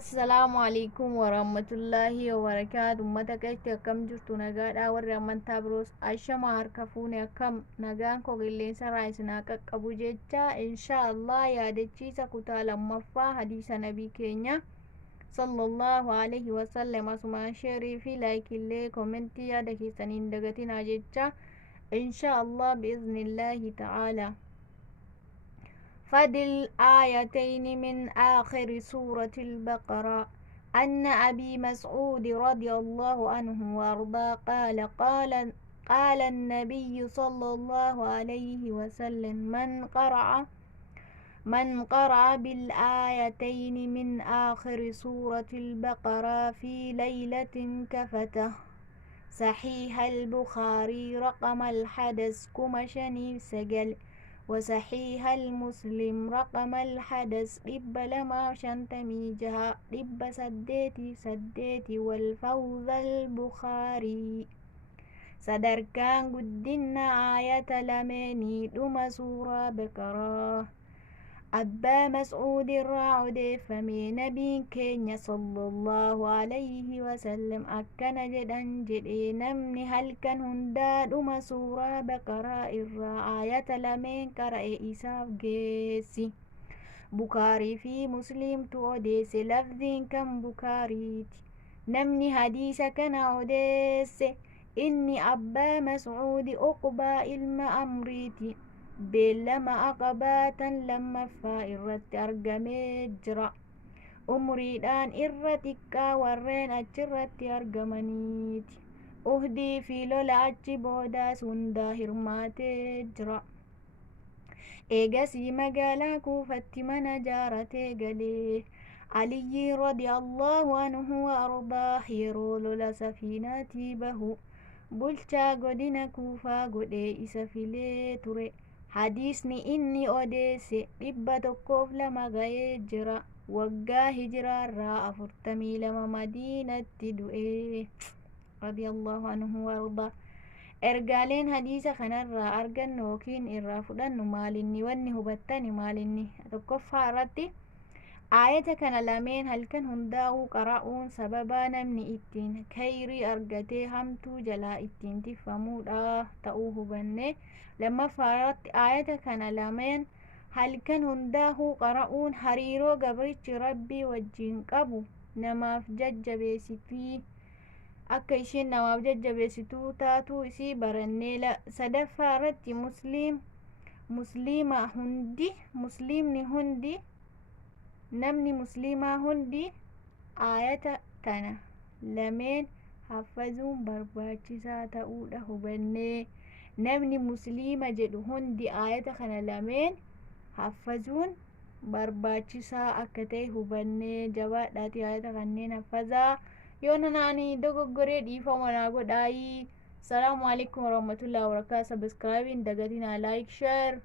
Assalamu alaikum warahmatullahi wabarakatuh. Ummata keessatti akkam jirtu nagaadha warri amantaa biroos ashama harka fuune akkam nagaan koo qilleensarraa isin haa qaqqabu jecha inshaallah yaadachiisa kutaa lammaffaa hadiisa nabii keenya sallallahu alaihi wasallam asumaan sheerii fi laayikillee koomentii yaada keessaniin dagatinaa jecha inshaallah biiznillahi ta'ala. فضل آيتين من آخر سورة البقرة أن أبي مسعود رضي الله عنه وأرضاه قال النبي صلى الله عليه وسلم من قرأ بالآيتين من آخر سورة البقرة في ليلة كفته. صحيح البخاري رقم الحدث كمشني سجل، وصحيح المسلم رقم الحدث رب لما شنتمي جها رب سديتي والفوز البخاري صدركان قدنا آية لمني دم سورة بكرة أبا مسعود الرعد فمي نبي كينيا صلى الله عليه وسلم أكن جدا جدي نمني هل كان هندا دم سورة بكرة آية لمن كرأ إساف جيسي بكاري في مسلم توديس لفظ كم بكاريتي نمني حديث كان عديس إني أبا مسعود أقبى إلما أمريتي بلما أقباتا لما فائرت أرقمي جرا أمريدان إرتكا ورين أجرت أرقمنيتي أهدي في لولا أجبودا سندا هرماتي جرا إيغاسي مقالا كوفت من جارتي قليه علي رضي الله عنه وأرضاه يرول لسفيناتي بهو بلشا قدنا كوفا قدي إسفلي تري حديثني إني أوديسي dhibba tokkoof lama ga'ee jira waggaa hijiraa irraa 42 madiinatti du'e radiyallahu anhu warda. Ergaaleen hadiisa kanarraa argannu yookiin irraa fudhannu maalinni wanni hubattani maalinni tokkoffaa irratti aayata kana lameen halkan hundaa'uu qara'uun sababaa namni ittiin khayrii argatee hamtuu jalaa ittiin tiffamuudha ta'uu hubanne. Lammaffaa irratti aayata kana lameen halkan hundaa'uu qara'uun hariiroo gabrichi rabbii wajjin qabu namaaf jajjabeessitii akka isheen namaaf jajjabeessituu taatuu isii barannee. Sadaffaa irratti namni musliimaa hundi aayata kana lameen haffazuun barbaachisaa ta'uudha hubannee. Namni musliima jedhu hundi aayata kana lameen haffazuun barbaachisaa akka ta'e hubannee jabaadhaati aayata kanneen haffazaa. yoo nanaanii dogoggoree dhiifama naa godhaayii. Salaamu alaikum warahmatullahi wabarakatuh. Subscribe dagatinaa like share